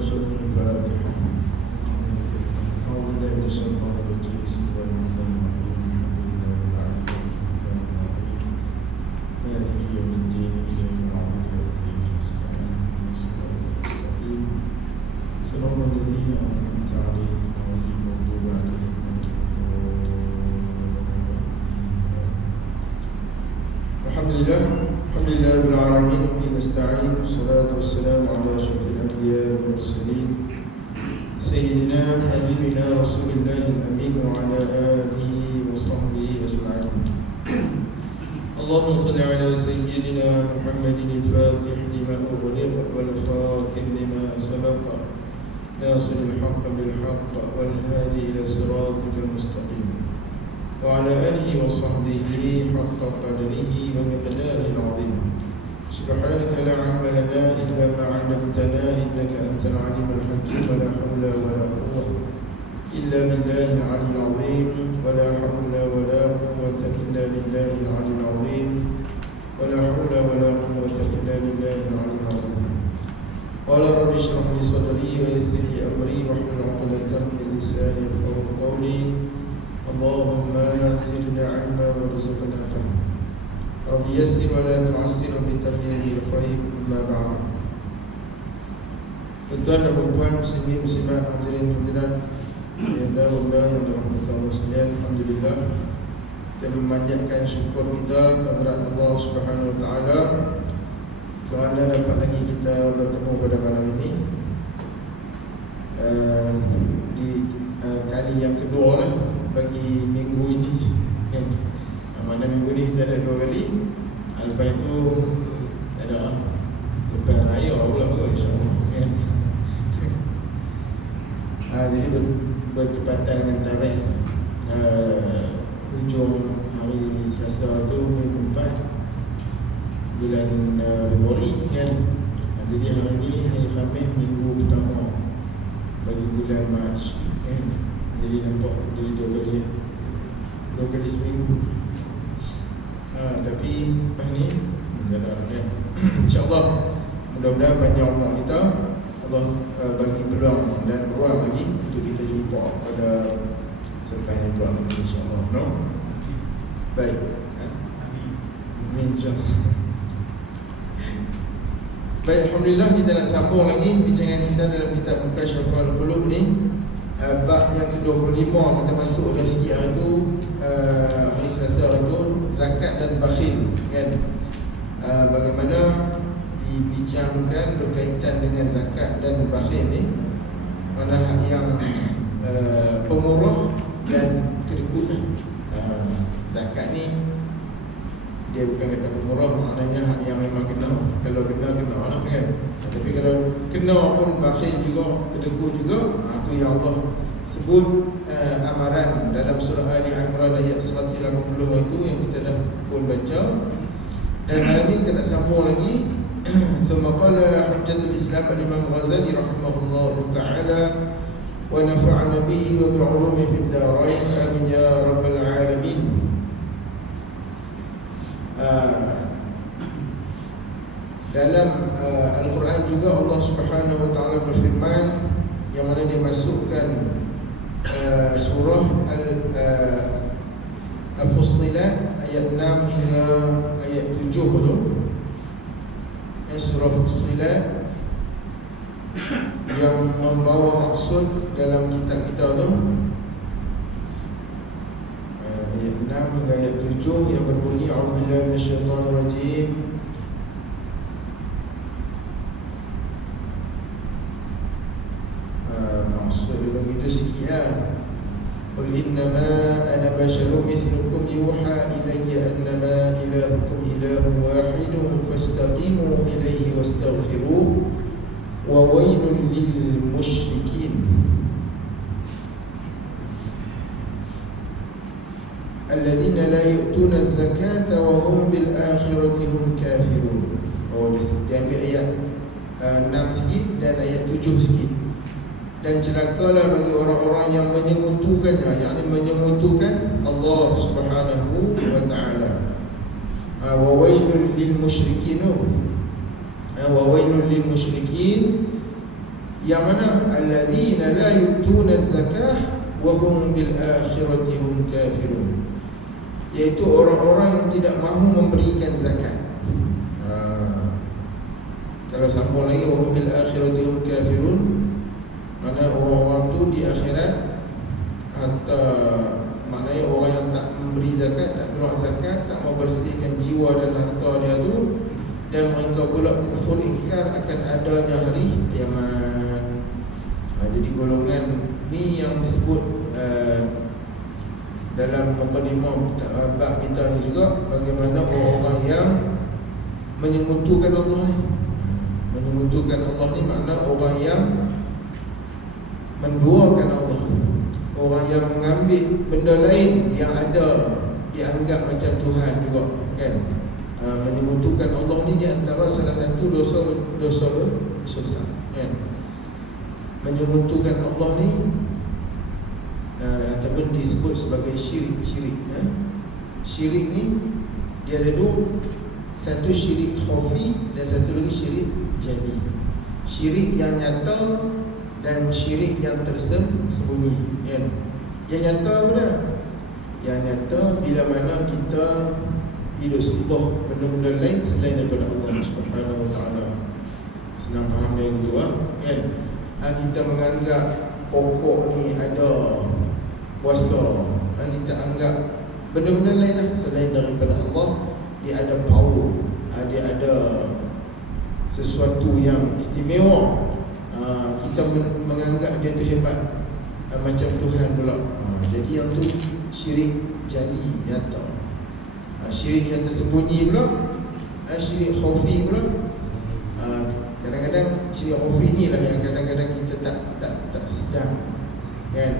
سورة الفاتحة. أعوذ بالله من الشيطان الرجيم. بسم الله الرحمن الرحيم. الحمد لله رب العالمين مالك يوم الدين إياك نعبد وإياك نستعين صراط الذين أنعمت عليهم غير المغضوب عليهم ولا الضالين. الحمد لله رب العالمين وبه نستعين. والصلاة والسلام على أشرف الأنبياء والمرسلين سيدنا حبيبنا رسول الله الأمين وعلى آله وصحبه أجمعين. اللهم صل على سيدنا محمد الفاتح لما أغلق والخاتم لما سبق ناصر الحق بالحق والهادي إلى صراطك المستقيم وعلى آله وصحبه حق قدره ومقداره العظيم. سبحانك لا علم لنا إلا ما علمتنا إنك أنت العليم الحكيم. ولا حول ولا قوة إلا بالله العلي العظيم. ولا حول ولا قوة إلا بالله العلي العظيم. ولا حول ولا قوة إلا بالله العلي العظيم. قال رب اشرح لي صدري ويسر لي أمري واحلل عقدة من لساني يفقهوا قولي. اللهم زدنا علما وارزقنا فهما. رب يسر ولا تعسر بتميم الخير. أما بعد. Tuan-tuan dan puan muslimin muslimat, hadirin hadirat yang Allah yang dirahmati Allah sekalian, alhamdulillah kita memanjatkan syukur kita kehadirat Allah Subhanahu wa taala kerana dapat lagi kita bertemu pada malam ini di kali yang kedua lah bagi minggu ini. Mana minggu ni kita ada 2 kali. Lepas itu ada lepas raya pula kot, insyaAllah. Jadi bertepatan dengan tarikh hujung hari Selasa tu, minggu 4 bulan Februari kan. Jadi hari ni hari Khamis, minggu pertama bagi bulan Mac kan. Jadi nampak jadi 2 kali seminggu. Tapi lepas ni kan? InsyaAllah mudah-mudahan banyak umur kita Allah bagi peluang dan ruang lagi untuk kita jumpa pada selepas ini bulan ini, insyaAllah. No? Baik. Amin. Baik, alhamdulillah kita nak sambung lagi bincangan kita dalam kitab Mukasyaful Qulub ni. Bab yang ke-25 kita masuk dah sikit hari tu, hari Selasa hari tu, zakat dan bakhil kan. Bagaimana dibincangkan berkaitan dengan zakat dan bakhil ni, mana hak yang pemurah dan kedekut. Zakat ni dia bukan kata pemurah, maknanya hak yang memang kena. Kalau kena lah kan. Tapi kalau kena pun bakhil juga, kedekut juga, tu yang Allah sebut amaran dalam surah Ali Imran ayat 180 itu yang kita dah pun baca. Dan hari ni kita nak sambung lagi. ثم قال حجة الإسلام الإمام الغزالي رحمه الله تعالى ونفعنا به وبعلومه في الدارين آمين يا رب العالمين. Dalam Al-Quran juga Allah Subhanahu wa taala berfirman yang mana dia masukkan surah Al-Fussilat ayat 6 hingga ayat 7 tu. Surah Fussilat yang membawa maksud dalam kitab kita tu ayat 6 hingga ayat 7 yang berbunyi a'udzubillahi minasyaitonir rajim. Maksud dia begitu sikit lah. Qul innama ana basyarum mithlukum yuha ilayya annama ilahukum ilahun wahidun fastaqimu ilayhi wastaghfiruh wa wailun lil musyrikin alladhina la yu'tuna az-zakata wa hum bil akhirati hum kafirun. Dia ambil ayat 6 sikit dan ayat 7 sikit. Dan celakalah bagi orang-orang yang menyemutukannya, yakni menyemutukan Allah Subhanahu wa taala. Wa wailul lil musyrikin. Wa wailul lil musyrikin yang mana alladzina la yu'tuna zakah wa hum bil akhirati hum kafirun, iaitu orang-orang yang tidak mahu memberikan zakat. Kalau sambung lagi wa hum bil akhirati hum kafirun, mana orang-orang tu di akhirat maknanya orang yang tak memberi zakat, tak keluar zakat, tak membersihkan jiwa dan harta dia tu, dan mereka pula kufur ingkar akan adanya hari kiamat. Jadi golongan ni yang disebut dalam mukadimah bab kita ni juga, bagaimana orang-orang yang menyengutukan Allah ni. Menyengutukan Allah ni makna orang yang menduakan Allah, orang yang mengambil benda lain yang ada dianggap macam Tuhan juga, kan? Menyengutukan Allah ni di antara salah satu dosa besar, kan? Menyengutukan Allah ni ataupun disebut sebagai syirik. Syirik ni dia ada dua, satu syirik khafi dan satu lagi syirik jali. Syirik yang nyata dan syirik yang tersembunyi, kan? Yang nyata apa? Yang nyata bila mana kita hidup sembah benda-benda lain selain daripada Allah Subhanahu Wa Taala. Senang faham dia itu, kan? Kita menganggap pokok ni ada kuasa, kita anggap benda-benda lain lah selain daripada Allah, dia ada power, dia ada sesuatu yang istimewa. Kita menganggap dia tu hebat, macam Tuhan pula. Jadi yang tu syirik jali, nyata. Syirik yang tersembunyi pula, syirik khafi pula. Kadang-kadang syirik khafi ni lah yang kadang-kadang kita tak sedar, kan?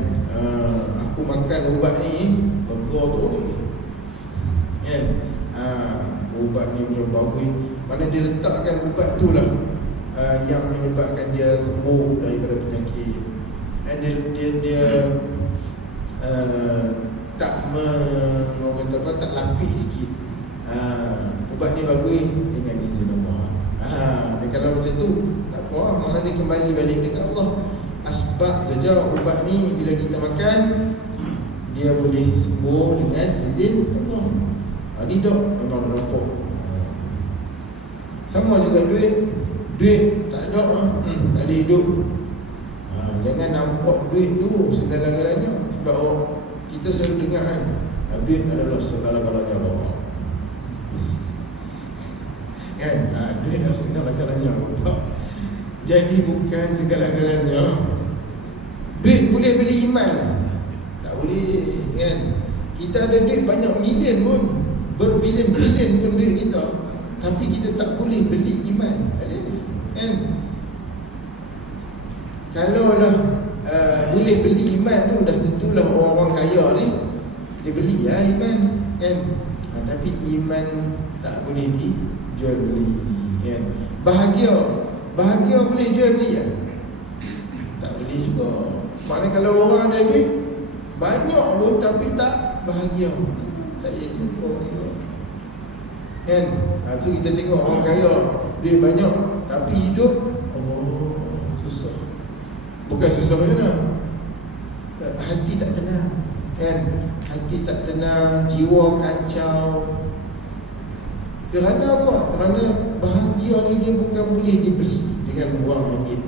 Aku makan ubat ni bergol tu, kan? Ubat ni punya bagus, mana dia letakkan ubat tu lah yang menyebabkan dia sembuh daripada penyakit. Dan dia tak tak lapis sikit. Ubat ni bagus dengan izin Allah. Dan kalau macam tu tak apa, mana dia kembali balik dekat Allah. Asbab saja ubat ni bila kita makan, dia boleh sembuh dengan izin Allah. Ni dok memang nampak. Sama juga duit tak ada, tak boleh hidup. Jangan nampak duit tu segala-galanya. Sebab kita selalu dengar kan, duit adalah segala-galanya Allah, kan? Duit adalah segala-galanya Allah. Jadi bukan segala-galanya. Duit boleh beli iman? Tak boleh, kan? Kita ada duit banyak milion pun, berbilion-bilion pun duit kita, tapi kita tak boleh beli iman, kan? Kalau lah boleh beli iman tu, dah tentulah orang-orang kaya ni dia beli iman, kan? Tapi iman tak boleh dijual beli, kan? Bahagia boleh jual beli ya? Tak boleh juga. Maknanya kalau orang ada duit banyak pun tapi tak bahagia, tak jadi juga, kan? Tu kita tengok orang kaya duit banyak tapi hidup susah. Bukan susah macam mana, hati tak tenang, kan? Hati tak tenang, jiwa kacau. Kerana apa? Kerana bahagia ni dia bukan boleh dibeli dengan wang ringgit.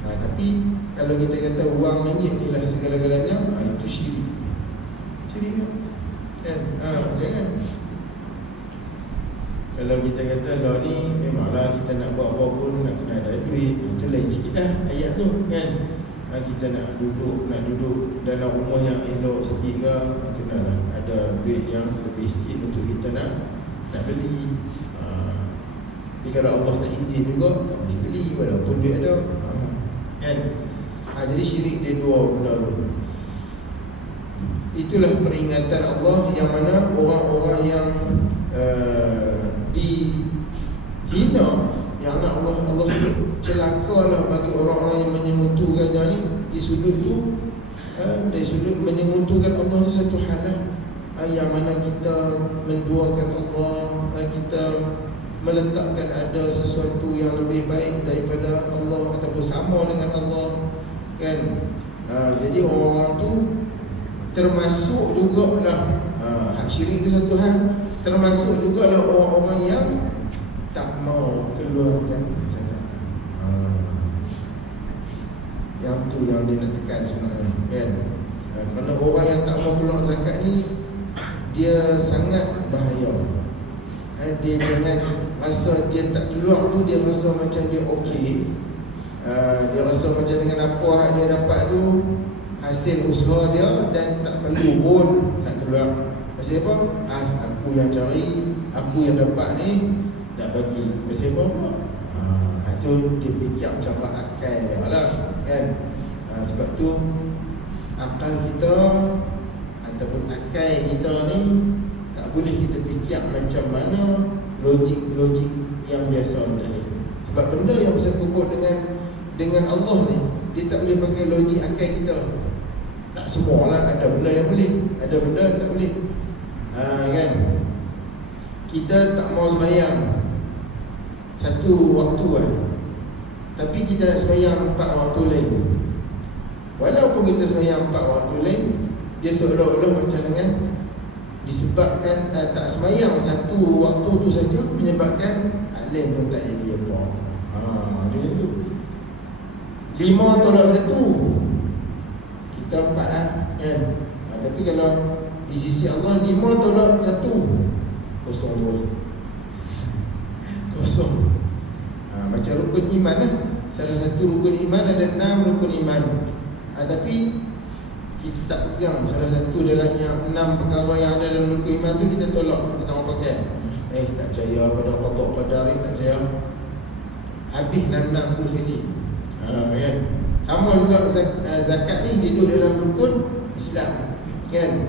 Tapi kalau kita kata wang ringgit ni lah segala-galanya, itu syirik. Syirik kan? Jangan. Kalau kita kata lah ni memanglah kita nak buat apa pun nak kena ada duit, itu lain sikit lah ayat tu, kan? Kita nak duduk dalam rumah yang elok sikit ke, kena lah ada duit yang lebih sikit untuk kita nak beli. Jadi kalau Allah tak izin juga, tak boleh beli walaupun duit ada, kan? Jadi syirik dia dua benda tu. Itulah peringatan Allah yang mana orang-orang yang dihina, yang Allah sebut celakalah bagi orang-orang yang menyemutukannya ni. Di sudut tu, dari sudut menyemutukan Allah tu satu hal yang mana kita menduakan Allah, kita meletakkan ada sesuatu yang lebih baik daripada Allah ataupun sama sama dengan Allah, kan? Jadi orang tu termasuk jugalah hak syirik itu satu hal, termasuk jugalah orang-orang yang tak mau keluarkan zakat. Yang tu yang dia nak tekan sebenarnya, kan? Kerana orang yang tak mau keluar zakat ni, dia sangat bahaya. Dia jangan rasa dia tak keluar tu, dia rasa macam dia okey. Dia rasa macam dengan apa hak dia dapat tu hasil usaha dia, dan tak perlu pun nak keluar. Pasal apa? Aku yang cari, aku yang dapat ni, nak bagi. Pasal apa pula? Itu dia fikir macam akal dia lah, kan? Sebab tu akal kita ataupun akal kita ni tak boleh kita fikir macam mana logik yang biasa macam ni. Sebab benda yang bersangkut dengan Allah ni, dia tak boleh pakai logik akal kita. Tak semualah, ada benda yang boleh, ada benda yang tak boleh. Kan? Kita tak mau sembahyang satu waktu kan, tapi kita nak sembahyang 4 waktu lain. Walaupun kita sembahyang 4 waktu lain, dia seolah-olah macam dengan disebabkan tak sembahyang satu waktu tu saja menyebabkan lain pun tak jadi apa. Dia tu 5 tolak 1, kita 4 kan? Tapi kalau di sisi Allah 5 tolak 1, kosong pun. Kosong. Macam rukun iman lah. Salah satu rukun iman ada 6 rukun iman. Tapi kita tak pegang salah satu dalam yang 6 perkara yang ada dalam rukun iman tu, kita tolak, kita tak mau pakai. Tak percaya pada qada qadar, tak percaya. Habis 6 tu sekali. Kan? Sama juga zakat ni, dia duduk dalam rukun Islam, kan?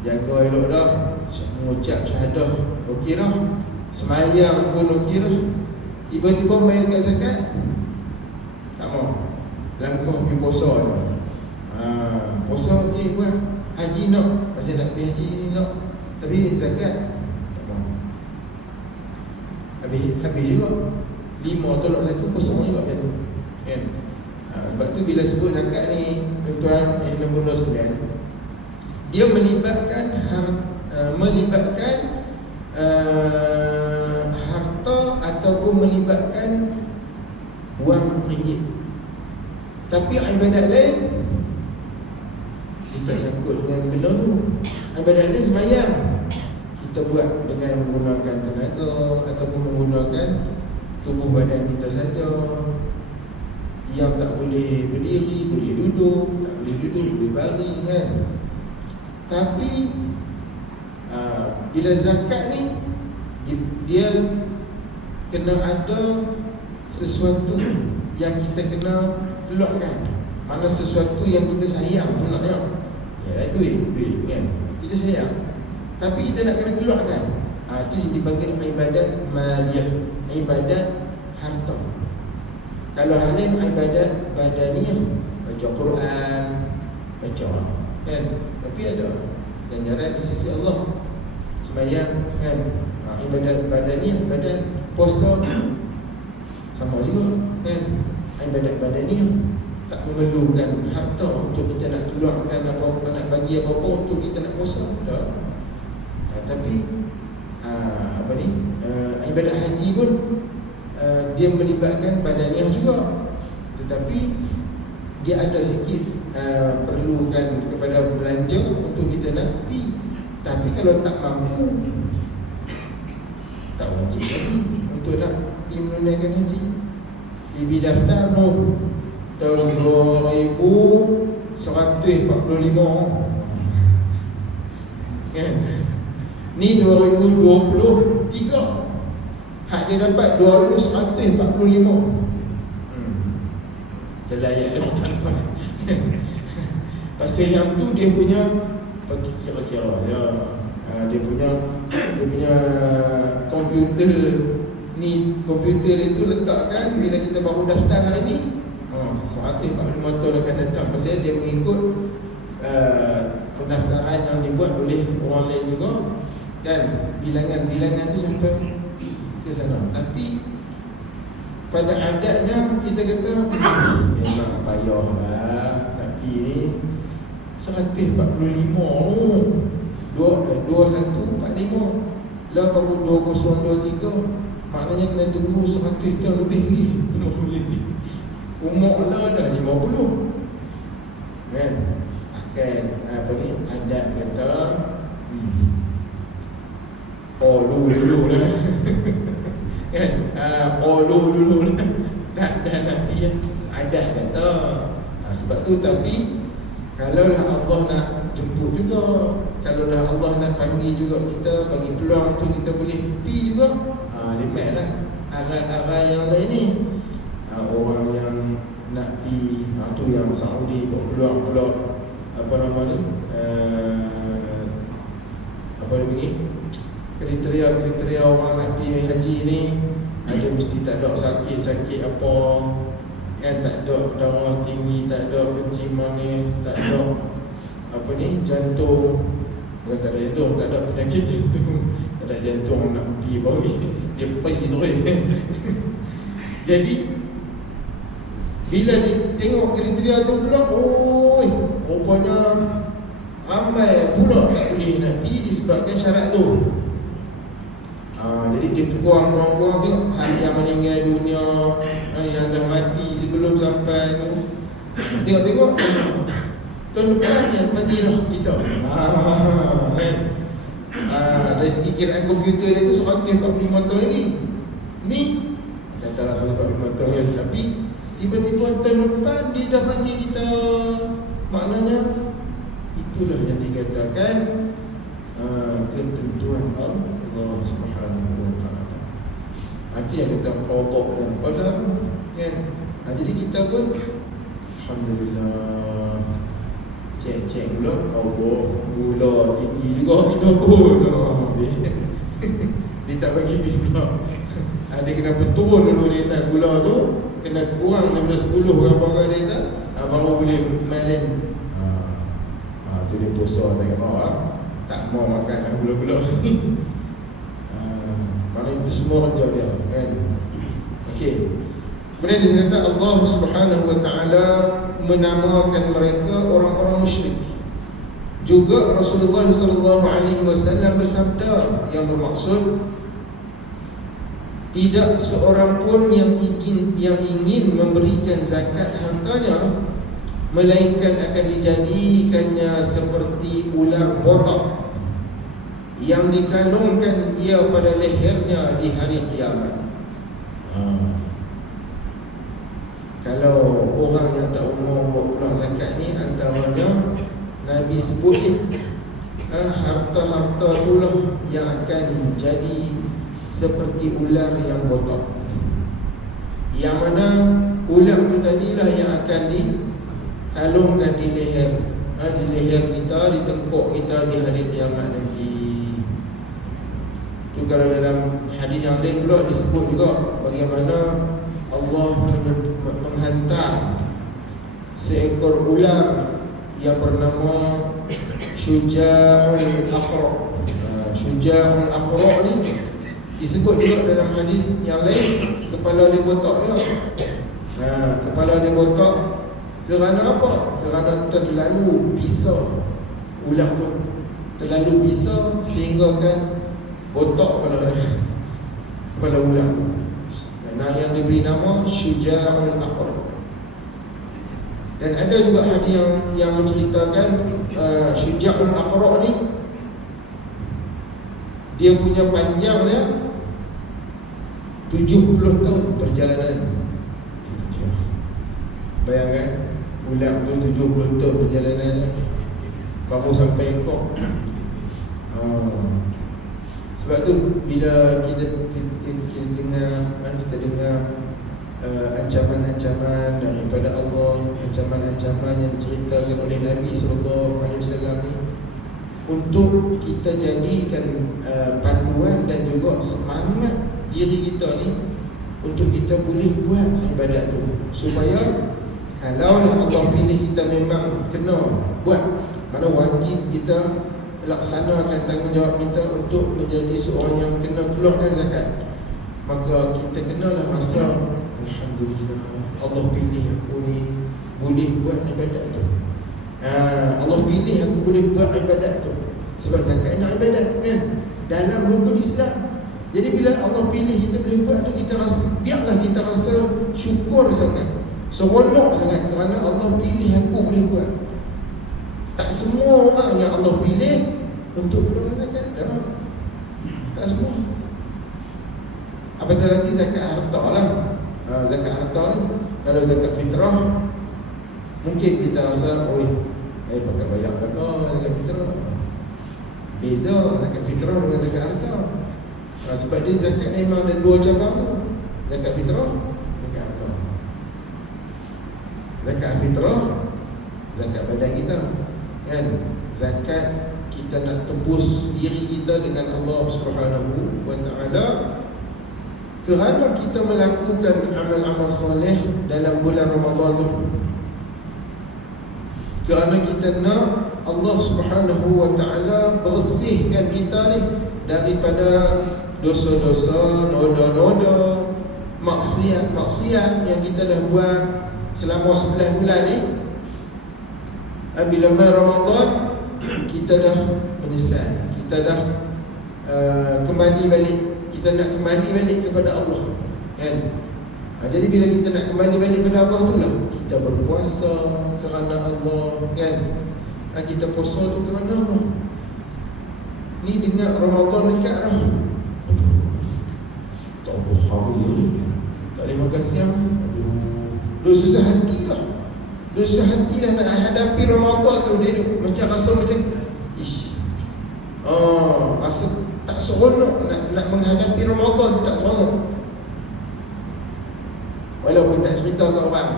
Jaga elok dah, mengucap syahadah okey dah, sembahyang pun okey dah. Tiba-tiba main kat zakat, tak mau. Langkah pergi puasa je. Puasa okey buat, haji nak, pasal nak pergi haji ni nak, tapi zakat tak mau. Habis juga 5 tolak 1, kosong juga macam tu, kan? Sebab tu bila sebut zakat ni, tuan-tuan yang nombor 9, dia melibatkan harta ataupun melibatkan wang ringgit. Tapi ibadat lain kita sangkut dengan benda tu. Ibadat lain sembahyang kita buat dengan menggunakan tenaga ataupun menggunakan tubuh badan kita saja. Yang tak boleh berdiri, boleh duduk, tak boleh duduk, boleh baring, kan? Tapi bila zakat ni, dia kena ada sesuatu yang kita kena keluarkan. Mana sesuatu yang kita sayang sebenarnya. Duit kan, kita sayang, tapi kita nak kena keluarkan. Itu yang dipanggil ibadat maliyah, ibadat harta. Kalau hal lain ibadat badaniyah, baca Quran, baca, kan? Tapi ada ganjaran di sisi Allah. Sembahyang, kan? Ibadat badaniyah, badan. Puasa sama juga, kan? Ibadat badaniyah, tak memerlukan harta untuk kita nak keluarkan apa-apa, nak bagi apa-apa untuk kita nak puasa. Tak. Tapi ibadat haji pun dia melibatkan badaniah juga, tetapi dia ada sikit perlukan kepada belanja untuk kita nak pergi. Tapi kalau tak mampu, tak wajib lagi untuk nak pergi menunaikan haji. Ibi daftar tahun 2145, kan? Ni 2023, hak dia dapat 2145. Terlayak dah tuan-tuan. Pasal yang tu dia punya kira-kira ya. Dia punya komputer ni, komputer itu letakkan bila kita baru daftar hari ni 145 tahun akan datang. Pasal dia mengikut pendaftaran yang dibuat oleh orang lain juga, kan? Bilangan tu sampai ke sana. Tapi pada adatnya kita kata memang payah lah nak pergi ni 145 2145 lah baru 2023, maknanya kena tunggu 100 tahun lebih lagi. Umur lah dah 50 kan. Akan apa ni, adat kata dulu lah kan, dulu lah tak nak pergi. Adat kata sebab tu. Tapi kalaulah Allah nak jemput juga, kalaulah Allah nak panggil juga kita, bagi peluang tu kita boleh pergi juga, limatlah arah-arah yang lain ni. Orang yang nak pergi tu yang Saudi buat peluang pula, apa nama ni, apa dia panggil, kriteria orang nak pergi haji ni, ada mesti tak ada sakit apa kan, tak ada darah tinggi, tak ada kencing manis, tak ada apa ni, jantung, bukan tak ada jantung, tak ada penyakit jantung, tak ada jantung nak pergi baru dia pergi terus. Jadi bila dia tengok kriteria tu pula, rupanya ramai pula tak boleh nak pergi disebabkan syarat tu. Jadi dia kurang tengok yang meninggal dunia, yang dah mati sebelum sampai tu, tengok tahun depan yang panggil lah kita. Kan? Dari segi kiraan komputer dia tu 145 tahun lagi. Ni katalah 145 tahun lagi, tapi tiba-tiba tahun depan dia dah panggil kita. Maknanya itulah yang dikatakan ketentuan Allah Subhanahu wa ta'ala. Itu yang kita qada dan qadar kan. Jadi kita pun alhamdulillah cek pula Allah gula tinggi juga kita pun. Dia tak bagi pula. Dia kena turun dulu dia tak gula tu, kena kurang daripada 10 berapa dia tak, baru boleh main. Tu dia puasa tak mau tak mau makan gula-gula. Mana itu semua kerja dia kan. Okey. Kemudian dia kata Allah Subhanahu wa ta'ala menamakan mereka orang-orang musyrik. Juga Rasulullah sallallahu alaihi wasallam bersabda yang bermaksud tidak seorang pun yang ingin memberikan zakat hartanya melainkan akan dijadikannya seperti ular botak yang dikalungkan ia pada lehernya di hari kiamat. Kalau orang yang tak mau buat keluar zakat ni, antaranya Nabi sebut harta-harta itulah yang akan jadi seperti ular yang botak, yang mana ular itu tadilah yang akan dikalungkan di leher kita, di tengkuk kita di hari kiamat nanti. Itu kalau dalam hadis yang lain pula disebut juga bagaimana Allah menghantar seekor ular yang bernama Syuja'ul Aqra. Syuja'ul Aqra ni disebut juga dalam hadis yang lain kepala dia botak ya. Kepala dia botak kerana apa? Kerana terlalu bisa ular tu, terlalu bisa sehingga kan botak kepala ular. Yang diberi nama Syuja'ul Aqra. Dan ada juga hadis yang menceritakan Syuja'ul Aqra ni dia punya panjangnya 70 tahun perjalanan. Bayangkan ular tu 70 tahun perjalanan baru sampai ekor. Sebab tu bila kita dengar ancaman-ancaman daripada Allah, ancaman-ancaman yang diceritakan oleh Nabi SAW ni, untuk kita jadikan panduan dan juga semangat diri kita ni untuk kita boleh buat ibadat tu, supaya kalaulah Allah pilih kita memang kena buat, mana wajib kita laksanakan tanggungjawab kita untuk menjadi seorang yang kena keluarkan zakat, maka kita kenalah rasa Alhamdulillah, Allah pilih aku ni boleh buat ibadat tu. Allah pilih aku boleh buat ibadat tu. Sebab zakat nak ibadat kan, dalam rukun Islam. Jadi bila Allah pilih kita boleh buat tu, kita rasa, biarlah kita rasa syukur sangat, seronok sangat kerana Allah pilih aku boleh buat. Tak semua orang yang Allah pilih untuk menolak zakat dah. Tak semua. Apatah lagi zakat harta lah. Zakat harta ni, kalau zakat fitrah mungkin kita rasa, pakai banyak belakang zakat fitrah. Beza zakat fitrah dengan zakat harta. Sebab dia zakat ni memang ada dua cabang tu. Zakat fitrah, zakat harta. Zakat fitrah, zakat badan kita kan. Zakat kita nak tebus diri kita dengan Allah Subhanahu wa ta'ala kerana kita melakukan amal-amal soleh dalam bulan Ramadan tu. Kerana kita nak Allah Subhanahu wa ta'ala bersihkan kita ni daripada dosa-dosa, noda-noda, maksiat-maksiat yang kita dah buat selama 11 bulan ni. Bila mai Ramadan, kita dah menyesal, kita dah kembali balik, kita nak kembali balik kepada Allah kan. Jadi bila kita nak kembali balik kepada Allah tu lah, kita berpuasa kerana Allah kan. Kita puasa tu kerana Allah. Ni dengar Ramadan dekat dah, tak hari ni tak boleh makan siang. Aduh, susah hati lah. Susah hati lah nak hadapi Ramadan tu. Dia macam rasa macam rasa tak seronok nak menghadapi Ramadan, tak seronok. Walaupun tak cerita kat orang,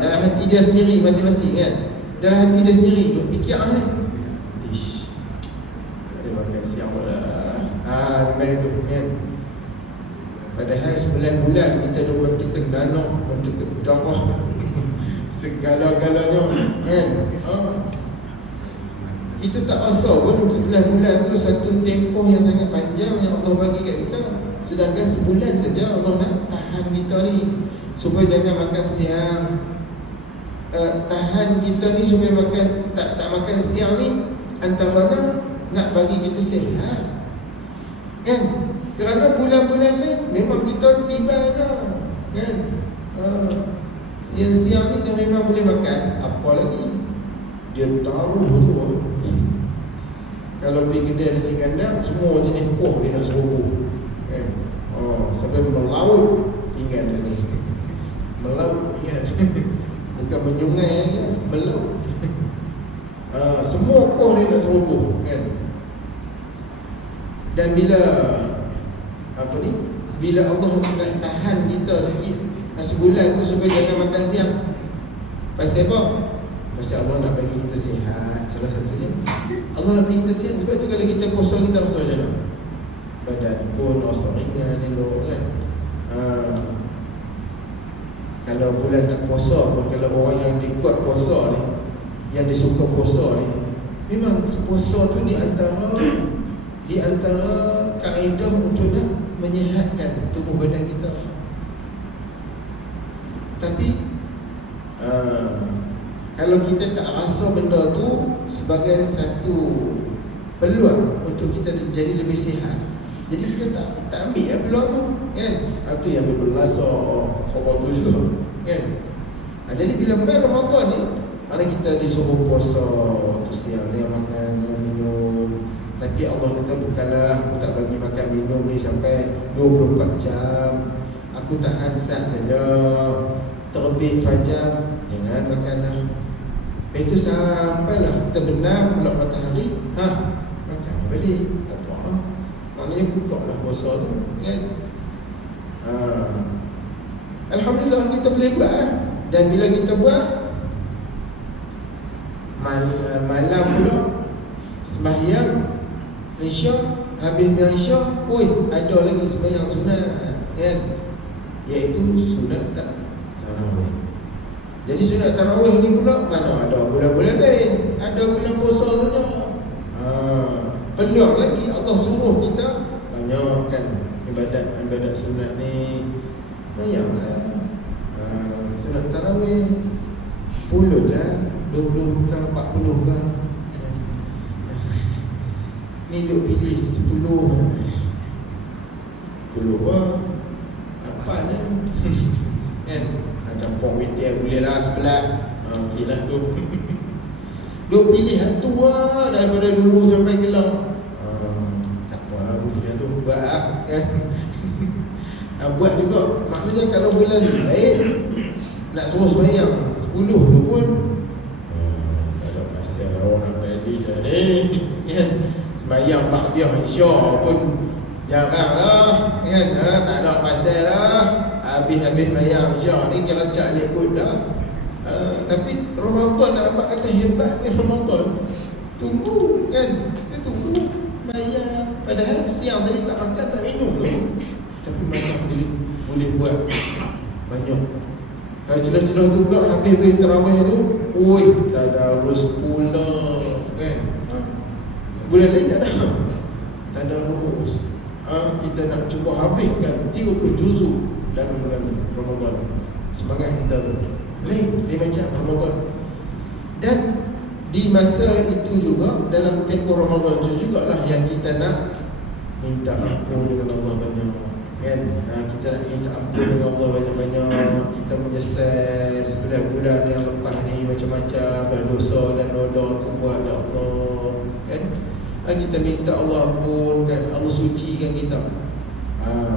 dalam hati dia sendiri masing-masing kan. Dalam hati dia sendiri duk fikir ni, tak boleh makan siang lah. Benda tu kan. Padahal 11 bulan kita dah mentekan dana, mentekan darah, segala-galanya kan. Kita tak rasa pun 11 bulan tu satu tempoh yang sangat panjang yang Allah bagi kat kita. Sedangkan sebulan saja Allah nak tahan kita ni supaya jangan makan siang. Tahan kita ni supaya makan tak makan siang ni antara nak bagi kita sihat kan. Kerana bulan-bulan ni memang kita tiba dah kan. Siang-siang ni dah memang boleh makan. Apa lagi dia taruh tu kalau pergi kedai nasi kandang, semua jenis kuah dia nak serobot kan. Sampai melaut tinggal ni. Melaut ingat bukan menyungai, melaut. Semua kuah dia nak serobot kan. Dan bila bila Allah nak tahan kita sikit sebulan tu supaya jangan makan siang. Pasal apa? Pasal Allah nak bagi kita sihat. Salah satunya Allah nak bagi kita sihat. Sebab tu kalau kita puasa kita rasa macam mana? Badan pun rasa ringan elok kan. Kalau bulan tak puasa pun, kalau orang yang dia kuat puasa ni, yang dia suka puasa ni, memang puasa tu di antara kaedah untuk nak menyihatkan tubuh badan kita. Tapi kalau kita tak rasa benda tu sebagai satu peluang untuk kita jadi lebih sihat, jadi kita tak ambil peluang tu kan. Itu yang berlasa sobat tu juga kan. Jadi bila bulan Ramadan ni, mana kita disuruh puasa waktu siang ni, makan, minum. Tapi Allah kata bukanlah aku tak bagi makan minum ni sampai 24 jam. Aku tahan sat saja. Terbit fajar jangan makan dah. Itu sampailah terbenam pula matahari, makan balik. Apa? Maknanya buka lah puasa tu kan. Alhamdulillah kita boleh buat. Dan bila kita buat malam pula sembahyang Isya, habis dari Isya, ada lagi sembahyang sunat kan, iaitu sunat tarawih. Jadi sunat tarawih ni pula mana ada bulan-bulan lain, ada bulan puasa saja. Peluang lagi Allah suruh kita banyakkan ibadat sunat ni, bayanglah. Sunat tarawih 10 lah, 20 ke 40 ke. Ni duk pilih 10 lah. Apa lah kan? Campur wit dia boleh lah sebelah. Okey lah tu. Duk pilih tu lah daripada dulu sampai gelap. Tak apa lah, boleh lah tu. Buat lah kan. Buat juga. Maknanya kalau bulan lain nak suruh sembahyang 10 tu pun kalau pasal orang nak ready dah ni kan. Sembahyang Takbir Isyak pun jarang lah kan. Tak ada pasal lah. Habis-habis sembahyang Isyak ni kira cak lekut dah. Tapi Ramadan nak nampak kata hebat ni Ramadan. Tunggu kan. Dia tunggu bayar. Padahal siang tadi tak makan tak minum tu. Tapi makan boleh buat banyak. Kalau celah-celah tu pula habis-habis tarawih tu, oi, tadarus pula kan. Bulan lain tak ada tadarus. Kita nak cuba habiskan 30 juzuk dalam bulan Ramadan. Semangat kita tu lain dia macam Ramadan. Dan di masa itu juga, dalam tempoh Ramadan itu jugalah yang kita nak minta ampun dengan Allah banyak kan. Kita nak minta ampun dengan Allah banyak-banyak. Kita menyesal 11 bulan yang lepas ni macam-macam dah dosa dan noda aku buat ya Allah kan. Kita minta Allah ampunkan, Allah sucikan kita.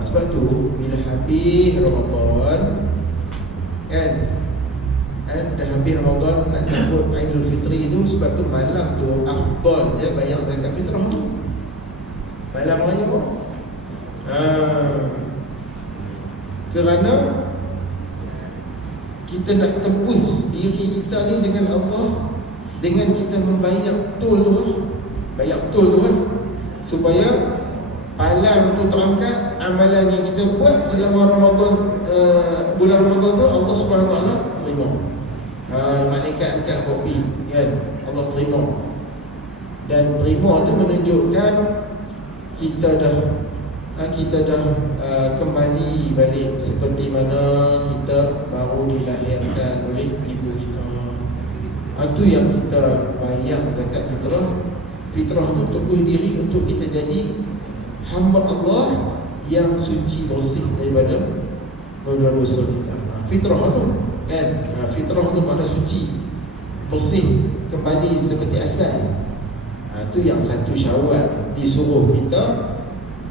Sebab tu bila habis Ramadan kan, dah habis Ramadan nak sambut Aidil Fitri tu, sebab tu malam tu afdal je bayar zakat fitrah tu. Malam raya. Kerana kita nak tebus diri kita ni dengan Allah, dengan kita membayar betul tu lah. Bayar betul tu lah, supaya palang tu terangkat amalan yang kita buat selama Ramadan, bulan Ramadan tu Allah SWT terima. Malaikat angkat kopi kan, Allah terima. Dan terima tu menunjukkan kita dah kembali balik seperti mana kita baru dilahirkan oleh ibu kita. Itu yang kita bayar zakat fitrah. Fitrah tu tebus diri untuk kita jadi hamba Allah yang suci bersih daripada dosa kita. Fitrah tu kan, fitrah tu makna suci, bersih, kembali seperti asal. Itu yang 1 Syawal disuruh kita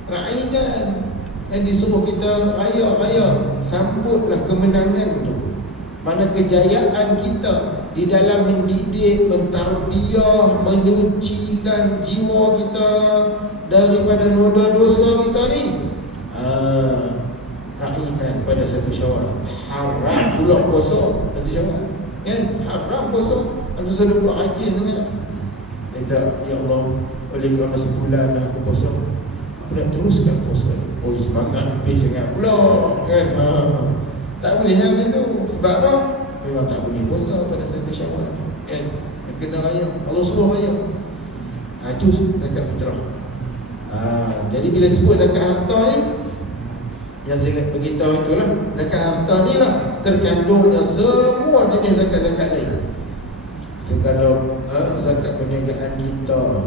raikan, dan disuruh kita raya, sambutlah kemenangan tu. Mana kejayaan kita di dalam mendidik, mentarbiah, menyucikan jiwa kita daripada noda dosa kita ni. Raikan pada 1 Syawal. Haram pula puasa 1 Syawal kan, haram puasa. Antu sudah buat rajin sangat. Kita, ya Allah, oleh kerana sebulan dah aku puasa, aku nak teruskan puasa. Oh, semangat habis sangat pula kan. Tak boleh yang macam tu. Sebab apa? Memang tak boleh puasa pada 1 Syawal kan. Kena raya, Allah suruh raya. Itu zakat fitrah. Jadi bila sebut zakat harta ni, yang saya beritahu itulah, zakat harta ni lah terkandungnya semua jenis zakat-zakat lain. Segala zakat perniagaan kita,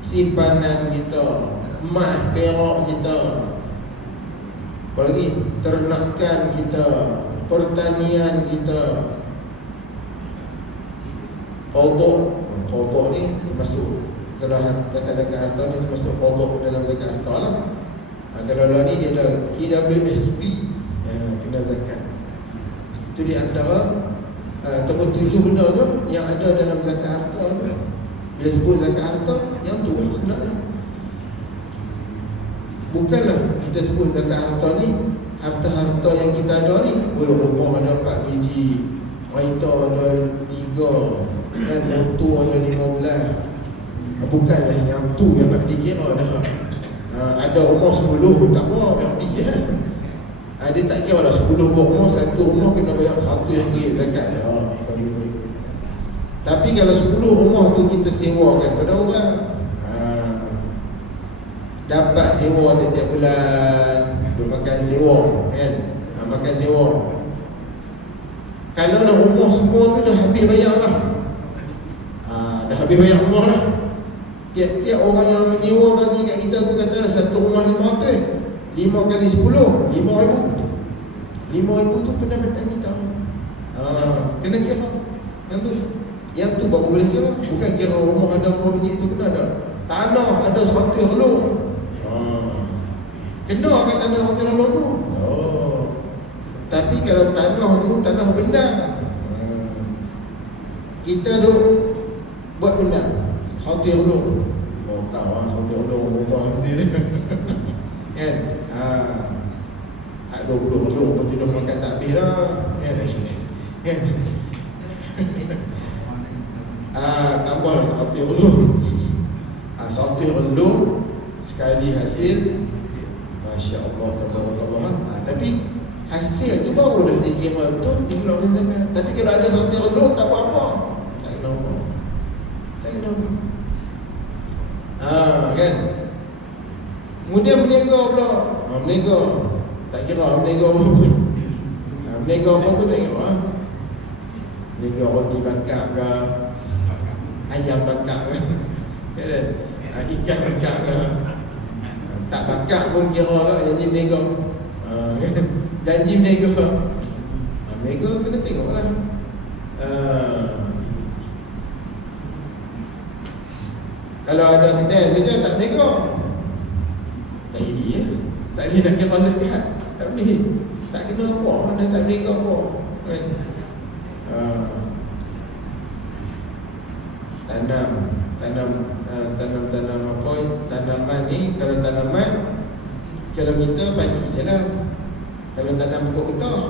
simpanan kita, emas perak kita, apalagi ternakan kita, pertanian kita. Qadha ni termasuk, kalau zakat-zakat harta ni termasuk qadha dalam zakat harta lah. Kalau ni dia ada KWSP, kena zakat. Itu di antara ataupun 7 benda tu yang ada dalam zakat harta. Bila sebut zakat harta, yang tu sebenarnya. Bukanlah kita sebut zakat harta ni harta-harta yang kita ada ni. Rumah ada 4 biji, kereta ada 3, kan, motor ada 15. Bukanlah yang tu yang nak dikira dah. Ada rumah 10, tak apa, yang dia. Dia tak kira lah 10 rumah, 1 rumah kena bayar 1 ringgit zakat dah. Tapi kalau 10 rumah tu kita sewakan pada orang, dapat sewa setiap bulan, dia makan sewa kan. makan sewa. Kalau dah rumah semua tu dah habis bayar dah. Dah habis bayar rumah dah. Tiap-tiap orang yang menyewa bagi kat kita tu kata satu rumah 500, 5 kali 10, 5,000. 5,000 tu pendapatan kita. Kena kira yang tu baru boleh kira. Bukan kira rumah ada berapa biji tu, kena ada tanah ada 100 helung. Kena kat tanah 100 helung tu. Tapi kalau tanah tu tanah benda, kita duk buat benda 100 helung. Mau tahu 100 helung berapa hasil dia. Kan? 20 helung pun tidak makan tak habis dah. Kan? Tambah 100 helung. 100 helung sekali hasil, Masya Allah, tabarakallah. Tapi hasil tu baru dah dikira tu dikeluarkan zakat. Tapi kalau ada 100 helung tak buat apa, tak kena apa. Tak kena apa. Kan? Kemudian berniaga pula. Berniaga tak kira berniaga apa pun. Berniaga apa pun tak kira. Berniaga roti bakar ke, ayam bakar ke, ikan bakar ke, tak bakar pun kira lah janji berniaga. Janji berniaga. Berniaga kena tengok lah. Kalau ada kedai saja tak berniaga, tak jadi ya. Tak boleh nak kira zakat. Tak boleh. Tak kena apa, dah tak berniaga apa. Kan? Tanam apa? Tanaman ni, kalau tanaman, kalau kita padi je lah. Kalau tanam pokok getah,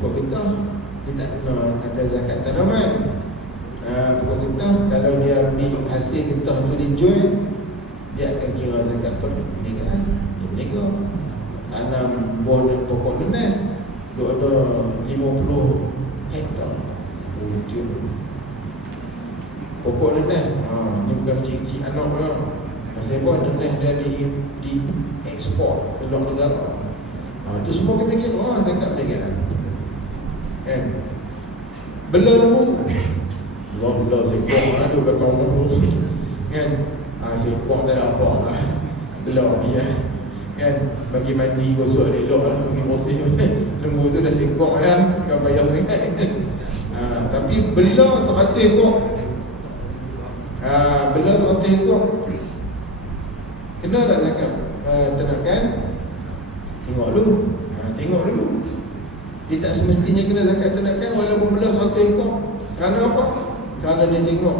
pokok getah dia tak kena kata zakat tanaman. Pokok getah, kalau dia ambil hasil getah tu dijual, dia akan kira zakat perniagaan. Berniaga. Tanam buah dan pokok nenas, dia ada 50 hektar. Pokok nenas, ni bukan kecil-kecil anak lah. Masa buah nenas dia di ekspor ke luar negara. Itu semua kena kira zakat perniagaan. Kan? Bela lembu, Allah sekor ada belakang lembu. Kan? Sekor tak ada apa lah. Bela dia. Kan? Bagi mandi gosok elok lah, bagi bersih. Lembu tu dah sekor lah, kau bayar zakat. Tapi bela 100 ekor. Bela 100 ekor. Kena tak zakat ternakan? Tengok dulu. Tengok dulu. Dia tak semestinya kena zakat ternakan walaupun bela 100 ekor. Kerana apa? Kerana dia tengok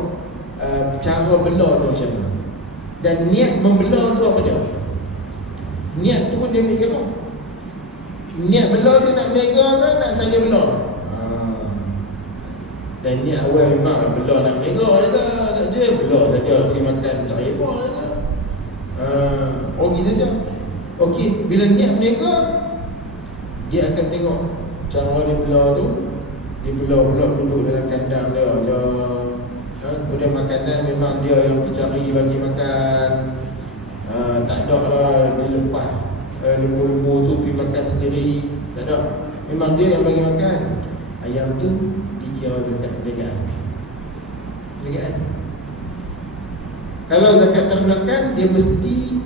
cara bela tu macam mana. Dan niat membela tu apa dia? Niat tu pun dia ambil kira. Niat bela tu nak berniaga ke nak saja bela? Dan niat awal memang bela nak berniaga dia tak jual, bela saja pergi makan cari apa dia tak. Okey saja. Okey, bila niat berniaga, dia akan tengok cara dia bela tu. Dia bela duduk dalam kandang dia. Kemudian makanan memang dia yang pergi bagi makan. Tak ada lah dia lepas lembu-lembu tu pergi makan sendiri. Tak ada. Memang dia yang bagi makan. Yang tu dikira zakat perniagaan. Kalau zakat ternakan, dia mesti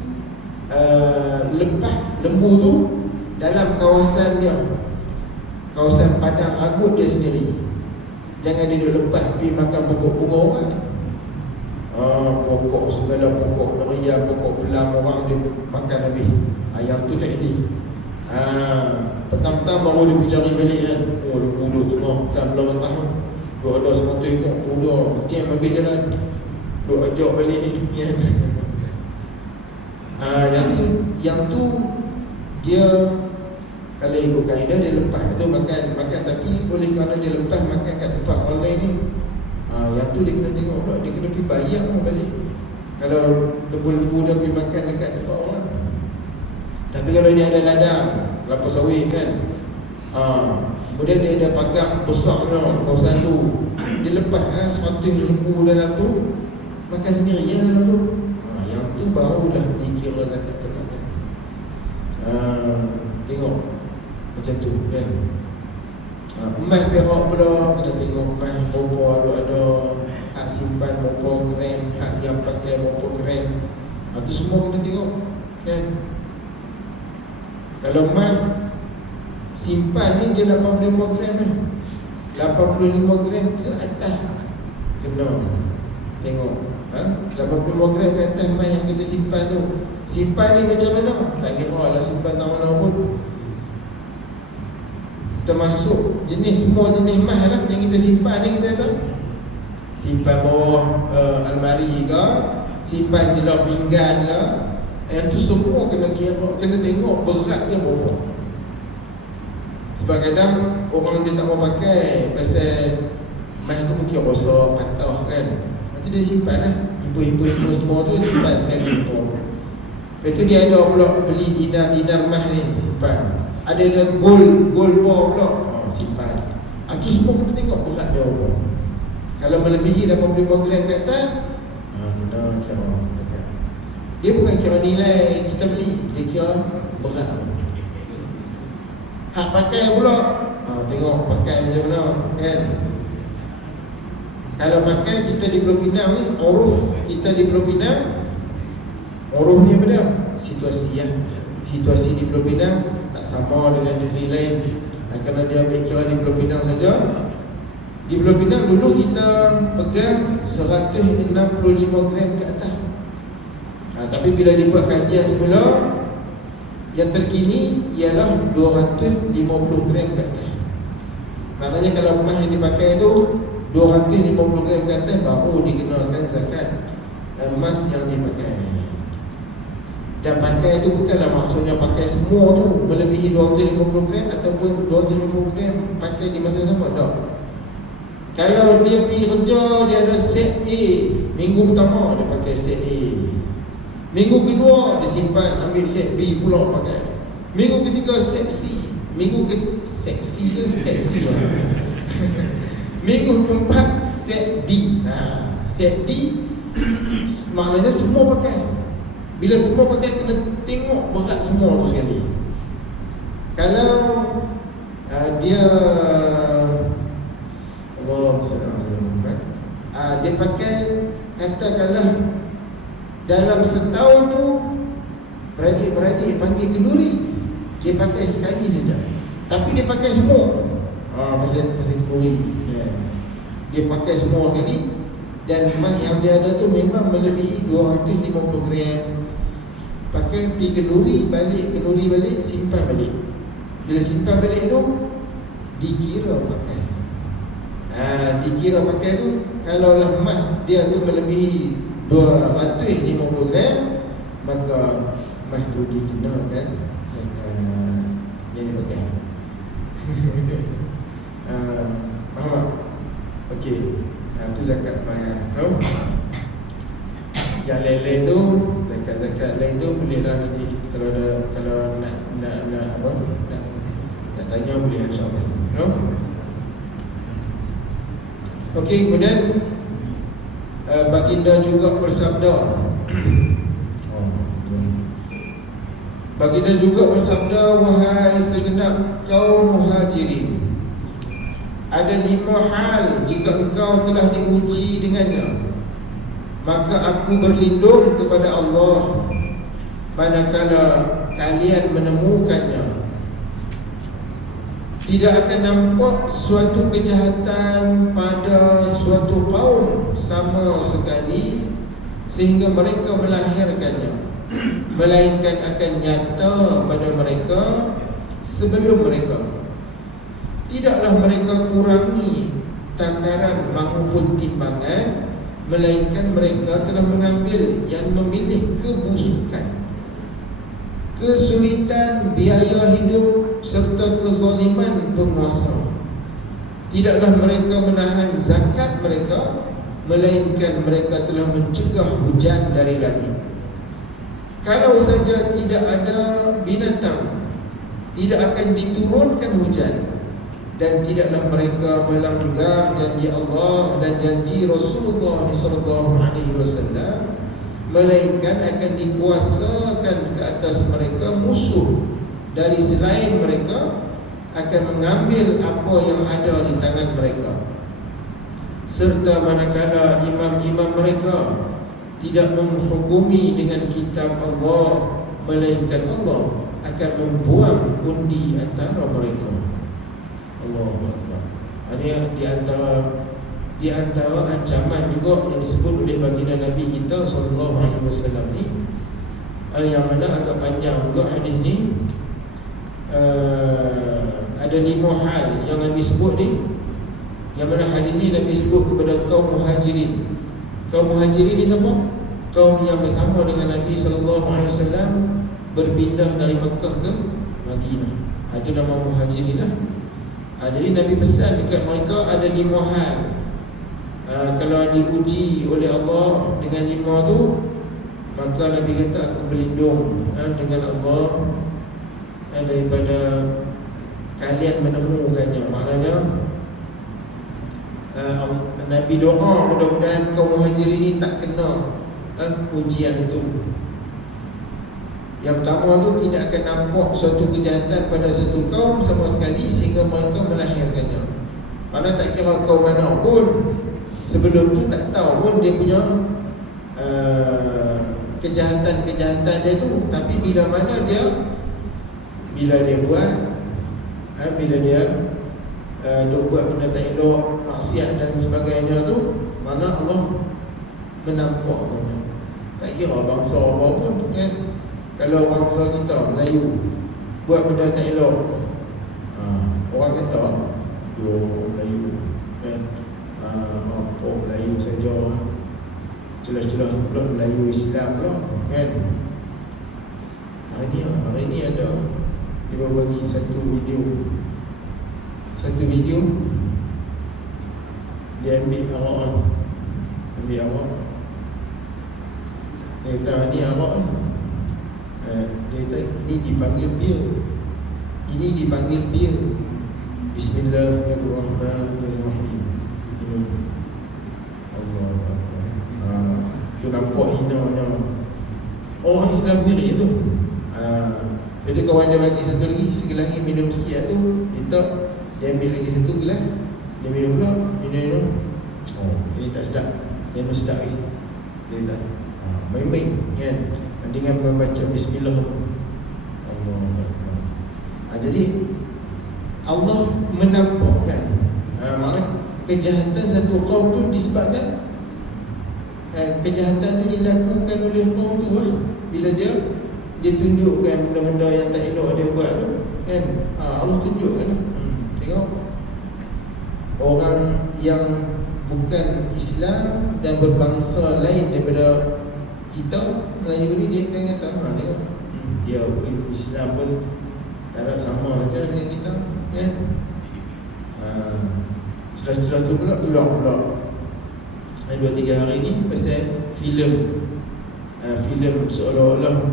lepas lembu tu dalam kawasan dia, kawasan padang agut dia sendiri. Jangan dia duduk lepas pergi makan pokok bunga orang. Pokok segala pokok durian, pokok pelam orang dia makan habis. Ayam tu tak jadi. Petang-petang baru dia pergi cari balik kan. Lembu duduk tengah kan belakang tahun. Duk ada 100 ekor kuda kecil habis jalan. Duk ajak balik ni. Yang tu dia kalau ikut kaedah dia lepas tu makan tapi oleh kerana dia lepas makan kat tempat orang lain ni, yang tu dia kena tengok pula, dia kena pergi bayar pun balik. Kalau lembu-lembu dia pergi makan dekat tempat orang. Tapi kalau dia ada ladang kelapa sawit kan, kemudian dia ada pagar besarnya kawasan tu, dia lepas 100 lembu dalam tu, makan sendiri dalam tu. Yang tu barulah dikira zakat ternakan. Tengok macam tu kan. Emas perak pula kena tengok emas berapa ada hak simpan berapa gram, hak yang pakai berapa gram. Itu semua kena tengok kan. Kalau emas simpan ni dia 85 gram 85 gram ke atas kena tengok. 85 gram ke atas emas yang kita simpan tu. Simpan ni macam mana? Tak kira lah simpan tak mana pun. Termasuk semua jenis emas lah yang kita simpan ni, kita tahu. Simpan bawah almari ke, simpan jelak pinggan lah. Yang tu semua kena tengok berat dia berapa. Sebab kadang orang dia tak mau pakai pasal emas tu mungkin rosak, patah kan. Nanti dia simpan lah. Ibu semua tu simpan sekali tu. Lepas tu dia ada pula beli dinar emas ni, simpan. Ada gold bar pula, simpan. Itu semua kita tengok berat dia apa. Kalau melebihi 85 gram ke atas, kena cara dekat. Dia bukan kira nilai kita beli, dia kira berat. Hak pakai pula, tengok pakai macam mana kan. Kalau pakai kita di Pulau Pinang ni, uruf kita di Pulau Pinang, uruf ni apa dia? Situasi ya. Situasi di Pulau Pinang tak sama dengan negeri lain. Kerana dia ambil kira di Pulau Pinang saja. Di Pulau Pinang dulu kita pegang 165 gram ke atas. Tapi bila dibuat kajian semula, yang terkini ialah 250 gram ke atas. Maknanya kalau emas yang dipakai tu 250 gram ke atas baru dikenakan zakat emas yang dipakai. Dan pakai itu bukanlah maksudnya pakai semua tu melebihi 250 gram ataupun 250 gram pakai di masa yang sama. Tak. Kalau dia pergi kerja, dia ada set A, minggu pertama dia pakai set A, minggu kedua dia simpan ambil set B pula pakai, minggu ketiga set C, minggu set C minggu keempat set D. Set D maknanya semua pakai. Bila semua pakai kena tengok berat semua tu sekali. Kalau dia dia pakai katakanlah dalam setahun tu beradik-beradik panggil kenduri, dia pakai sekali saja. Tapi dia pakai semua. Pasal kenduri. Dia pakai semua kali. Dan emas yang dia ada tu memang melebihi 250 gram. Pakai pergi kenduri balik, simpan balik. Bila simpan balik tu dikira pakai. Dikira pakai tu kalau emas dia tu melebihi 250 gram, maka emas tu dikenakan zakat yang dipakai. Faham tak? Okey. Itu zakat emas. Yang lain-lain tu, zakat lain tu bolehlah nanti kalau nak tanya boleh insya-Allah. Okey, kemudian baginda juga bersabda. Baginda juga bersabda, wahai segenap kaum muhajirin, ada 5 hal jika engkau telah diuji dengannya, maka aku berlindung kepada Allah manakala kalian menemukannya. Tidak akan nampak suatu kejahatan pada suatu kaum sama sekali sehingga mereka melahirkannya, melainkan akan nyata pada mereka sebelum mereka. Tidaklah mereka kurangi takaran maupun timbangan, melainkan mereka telah mengambil yang memilih kebusukan, kesulitan biaya hidup serta kezaliman penguasa. Tidaklah mereka menahan zakat mereka, melainkan mereka telah mencegah hujan dari langit. Kalau saja tidak ada binatang, tidak akan diturunkan hujan. Dan tidaklah mereka melanggar janji Allah dan janji Rasulullah SAW, melainkan akan dikuasakan ke atas mereka musuh dari selain mereka akan mengambil apa yang ada di tangan mereka. Serta manakala imam-imam mereka tidak menghukumi dengan kitab Allah, melainkan Allah akan membuang undi antara mereka. Allahu Akbar. Ini di antara ancaman juga yang disebut oleh baginda Nabi kita sallallahu alaihi wasallam ni, yang mana agak panjang juga hadis ni. Ada 5 hal yang Nabi sebut ni, yang mana hadis ni Nabi sebut kepada kaum Muhajirin. Kaum Muhajirin ni siapa? Kaum yang bersama dengan Nabi sallallahu alaihi wasallam berpindah dari Mekah ke Madinah. Itu nama Muhajirin lah. Jadi Nabi pesan dekat mereka ada 5 hal. Kalau diuji oleh Allah dengan 5 tu, maka Nabi kata aku berlindung dengan Allah daripada kalian menemukannya. Maknanya Nabi doa mudah-mudahan kaum Muhajirin ni tak kena ujian itu. Yang pertama tu, tidak akan nampak suatu kejahatan pada satu kaum sama sekali sehingga mereka melahirkannya. Mana tak kira kaum mana pun, sebelum tu tak tahu pun dia punya kejahatan-kejahatan dia tu. Tapi bila dia buat, bila dia buat benda tak elok, maksiat dan sebagainya tu, mana Allah menampakkannya. Tak kira bangsa apa pun kan. Kalau bangsa kita Melayu buat benda tak elok, orang kata yo Melayu kan, apa Melayu saja, celah-celah pula Melayu Islam pula kan. Hari ni ada dia bagi satu video dia ambil awak dia kata ni awak dia kata ini dipanggil bir. Bismillahirrahmanirrahim. Allah. Tu nampak hinanya orang Islam ni tu. Jadi kawan dia bagi satu lagi, segelas lagi minum sikit tu, dia ambil lagi satu gelas, dia minum pula, minum. Ini tak sedap. Dia sedap lagi. Dia tak main-main kan, dengan membaca bismillah. Allah. Jadi Allah menampakkan maknanya kejahatan satu kaum tu disebabkan kejahatan tu dilakukan oleh kaum tu bila dia tunjukkan benda-benda yang tak elok dia buat tu kan. Allah tunjukkan. Tengok orang yang bukan Islam dan berbangsa lain daripada kita Melayu ni, dia akan kata tengok dia Islam pun tak ada sama saja dengan kita kan. Cerah-cerah tu pula 2-3 hari ni pasal filem seolah-olah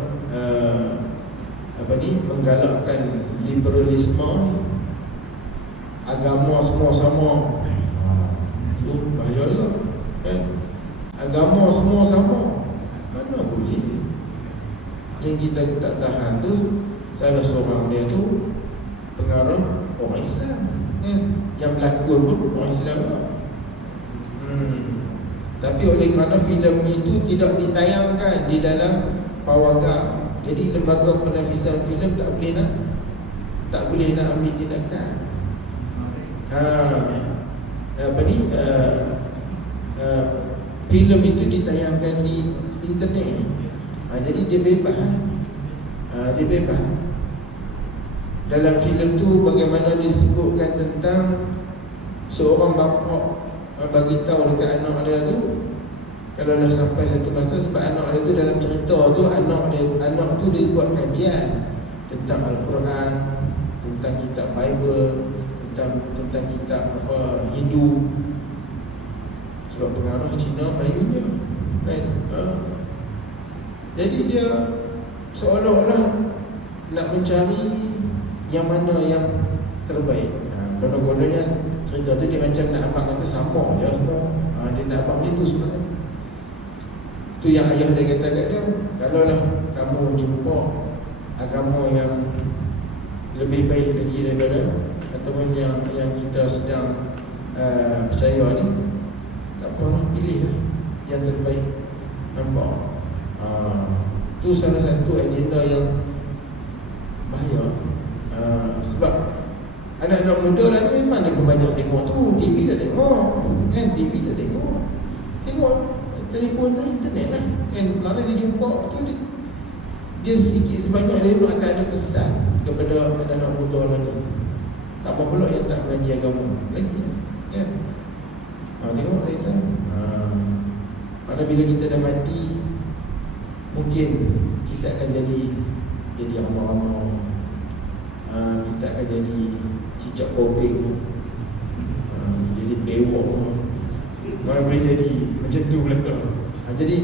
menggalakkan liberalisme ni, agama semua sama. Itu bahaya juga kan. Agama semua sama, mana boleh. Yang kita tak tahan tu salah seorang dia tu pengarah orang Islam kan. Yang berlakon pun orang Islam lah. Tapi oleh kerana filem itu tidak ditayangkan di dalam pawagam, jadi lembaga penafisan filem tak boleh nak ambil tindakan. Filem itu ditayangkan di internet. Jadi dia bebas. Dia bebas. Dalam filem tu bagaimana disebutkan tentang seorang bapa bagi tahu dekat anak dia tu, kalau dah sampai satu masa, sebab anak dia tu dalam cerita tu anak tu dia buat kajian tentang Al-Quran, tentang kitab Bible, tentang kitab Hindu. Sebab pengarah Cina Melayu dia kan. Jadi dia seolah-olah nak mencari yang mana yang terbaik. Konon-kononnya cerita tu dia macam nak abang kata sama je semua. Dia nak abang macam tu sebenarnya. Tu yang ayah dia kata kat dia, kalaulah kamu jumpa agama yang lebih baik lagi daripada ataupun yang kita sedang percaya ni, tak apa, pilih lah yang terbaik. Nampak? Tu salah satu agenda yang bahaya. Sebab anak-anak muda lah ni memang dia banyak tengok tu. TV tak tengok kan? TV tak tengok. Tengok telefon lah, internet lah kan? Mana dia jumpa tu, dia sikit sebanyak dia akan ada kesan kepada anak-anak muda lah ni. Tak apa pula yang tak mengaji agama lagi kan? Tengok kita mana bila kita dah mati, mungkin kita akan jadi ramah-ramah, kita akan jadi cicak kopeng, jadi bewok, mana boleh jadi macam tu belakang. Jadi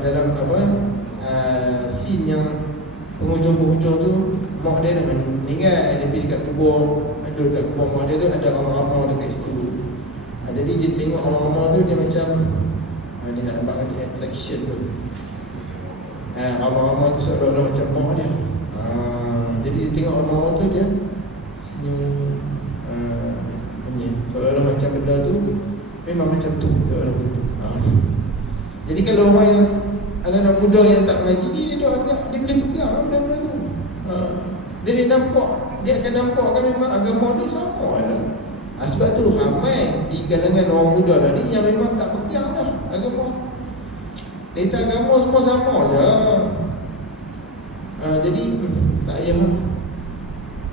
dalam apa scene yang penghujung-penghujung tu, mak dia dah meninggal, dia pergi dekat kubur, dekat kubur mak dia tu ada ramah-ramah dekat situ. Jadi dia tengok ramah-ramah tu, dia macam dia nak nampak kata attraction tu. Ramah-ramah tu seolah-olah macam mak dia. Jadi dia tengok ramah-ramah tu, dia senyum, seolah-olah macam benda tu memang macam tu, Jadi kalau orang yang anak-anak muda yang tak mengaji ni, dia anggap dia boleh pegang benda-benda tu. Dia nampak, dia akan nampakkan memang agama tu sama lah. Sebab tu ramai di kalangan orang muda tadi yang memang tak pegang dah agama. Data agama semua sama je. Jadi tak payah,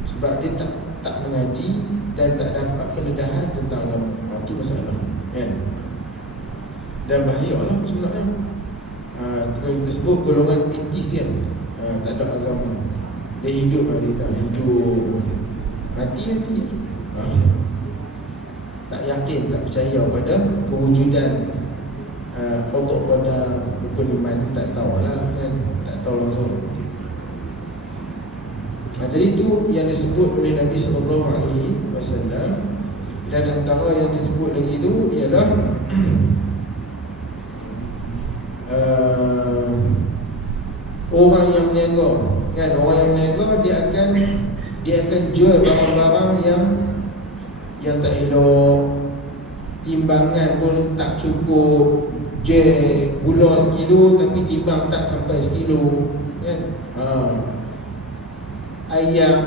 sebab dia tak mengaji dan tak dapat pendedahan tentang agama. Itu masalah kan? Dan bahayalah sebenarnya. Kalau kita sebut golongan atheism, tak ada agama. Dia hidup lah, dia tak hidup, mati nanti. Tak yakin, tak percaya pada kewujudan kodok pada rukun iman. Tak tahulah kan, tak tahu langsung. Jadi itu yang disebut oleh Nabi SAW. Dan antara yang disebut lagi itu ialah orang yang berniaga kan? Orang yang berniaga, dia akan jual barang-barang yang tak elok, timbangan pun tak cukup, gula sekilo tapi timbang tak sampai sekilo kan? Ayam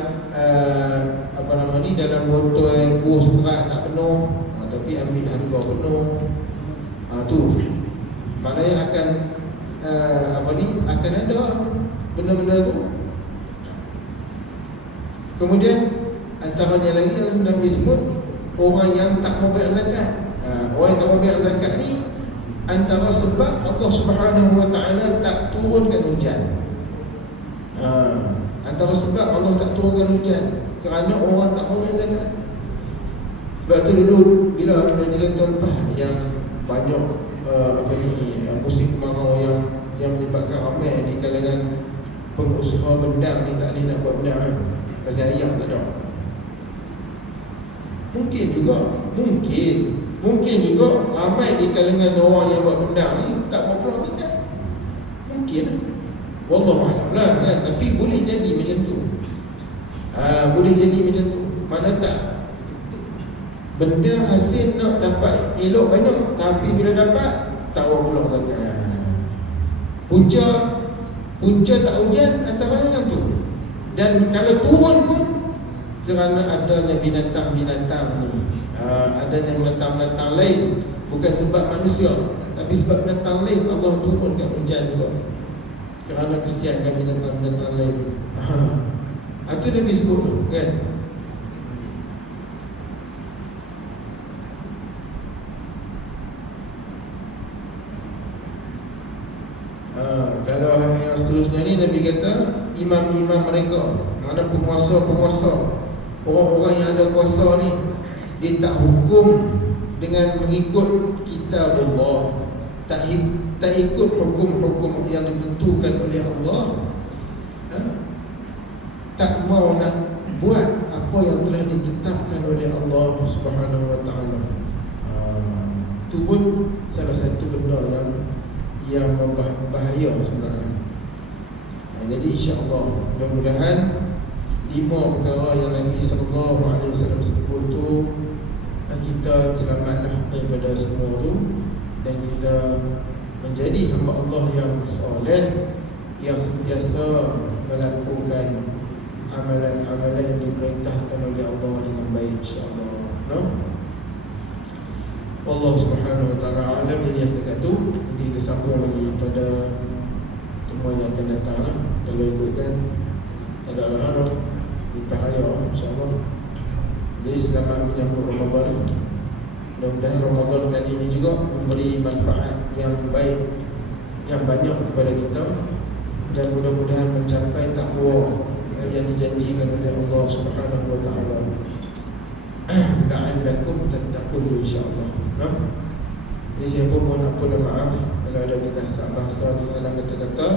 apa nama ni, dalam botol buah seberat tak penuh, tapi ambil harga penuh. Tu maknanya akan akan ada benda-benda tu. Kemudian antaranya lagi yang Nabi sebut, orang yang tak mau bayar zakat. Orang yang tak mau bayar zakat ni, antara sebab Allah Subhanahu Wa Taala tak turunkan hujan. Antara sebab Allah tak turunkan hujan kerana orang tak mau bayar zakat. Sebab tu dulu bila 2-3 tahun lepas yang banyak musim kemarau yang menyebabkan ramai di kalangan pengusaha bendang ni tak boleh nak buat bendang kan, pasal ayam tak ada. Mungkin juga ramai di kalangan orang yang buat bendang ni tak mau keluar zakat. Mungkin wallahualam lah kan, tapi boleh jadi macam tu. Boleh jadi macam tu. Mana tak, benda hasil nak dapat elok banyak, tapi bila dapat tak mau keluar zakat. Punca tak hujan antaranya yang tu. Dan kalau turun pun kerana adanya binatang-binatang ni, adanya binatang-binatang lain, bukan sebab manusia, tapi sebab binatang lain Allah turunkan hujan juga, kerana kesiankan binatang-binatang lain. Itu Nabi sebut tu kan. Kalau yang seterusnya ni, Nabi kata imam-imam mereka, mana penguasa-penguasa, orang-orang yang ada kuasa ni, dia tak hukum dengan mengikut kitab Allah, tak ikut hukum-hukum yang ditentukan oleh Allah, tak mau nak buat apa yang telah ditetapkan oleh Allah Subhanahu Wa Taala. Itu pun salah satu benda yang berbahaya sebenarnya. Jadi insya-Allah mudah-mudahan 5 perkara yang Nabi SAW sebut tu kita selamatlah daripada semua tu, dan kita menjadi hamba Allah yang soleh, yang sentiasa melakukan amalan-amalan yang diperintahkan oleh Allah dengan baik, insya-Allah. No? Allah Subhanahu wa taala alam. Jadi yang terkatu nanti kita sambung lagi pada temuan yang akan datang lah. Kalau ikutkan ada alam-alam di bahaya, insya-Allah. Jadi selamat menyambut Ramadan. Mudah-mudahan Ramadan kali ini juga memberi manfaat yang baik, yang banyak kepada kita, dan mudah-mudahan mencapai takwa yang dijanjikan oleh Allah Subhanahu wa taala. La'allakum tattaqun, insya-Allah. Nah, jadi siapa mohon ampun dan maaf kalau ada terkasar bahasa tersalah kata-kata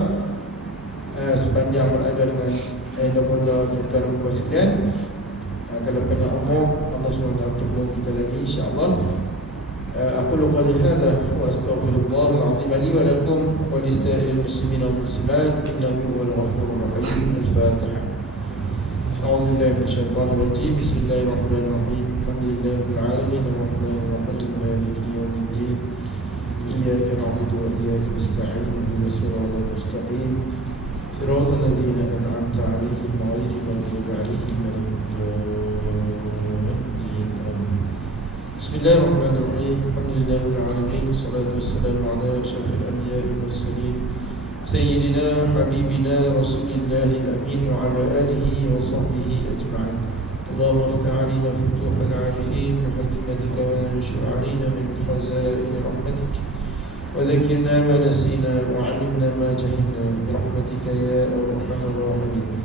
sepanjang berada dengan benda tuan puan sekalian. Kalau banyak umur, Allah SWT tolong kita lagi, insya-Allah. Aku lupa lihada wa astaghfirullah al-azim li wa lakum wa lisa'il muslimin wal muslimat innahu huwal ghafurur rahim. Al-Fatihah. A'udzu billahi minasyaitonir rajim. Bismillahirrahmanirrahim. Alhamdulillahi rabbil alamin arrahmanir rahim maliki yaumiddin. Iyyaka na'budu wa iyyaka nasta'in ihdinas siratal mustaqim siratal ladzina an'amta 'alaihim ghairil maghdubi 'alaihim waladdallin. Bismillahirrahmanirrahim. Alhamdulillahi rabbil alamin. Wassalatu wassalamu ala asyrafil anbiya'i wal mursalin Sayyidina Habibina Rasulillahil Amin wa ala alihi wa sahbihi ajma'in. Allahumma aftah alina futuhal alihin wa hikmatika wa anshur alina min khazain rahmatik wa dhakkirna ma nasina wa 'allimna ma jahilna bi rahmatika ya arhamar rahimin.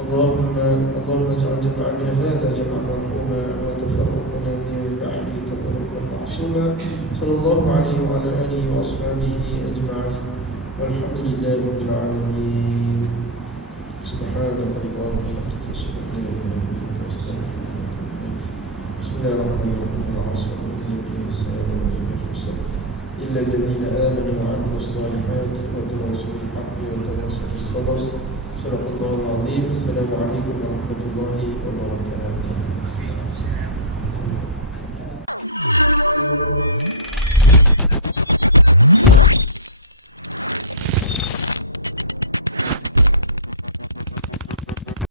Allahumma ij'al jam'ana hadha jam'an marhuma wa tafarruqana min ba'di tafarruqan ma'suma. Sallallahu alaihi wa ala alihi wa ashabihi ajma'in. Walhamdulillahi rabbil alamin. Subhanallah wa bihamdihi asyhadu an la ilaha illa anta astaghfiruka wa atubu ilaik. Bismillahirrahmanirrahim. Illa alladhina amanu wa 'amilus salihati wa tawassaw bil haqqi wa tawassaw bis sabr. Sadaqallahul azim. Assalamualaikum warahmatullahi wabarakatuh.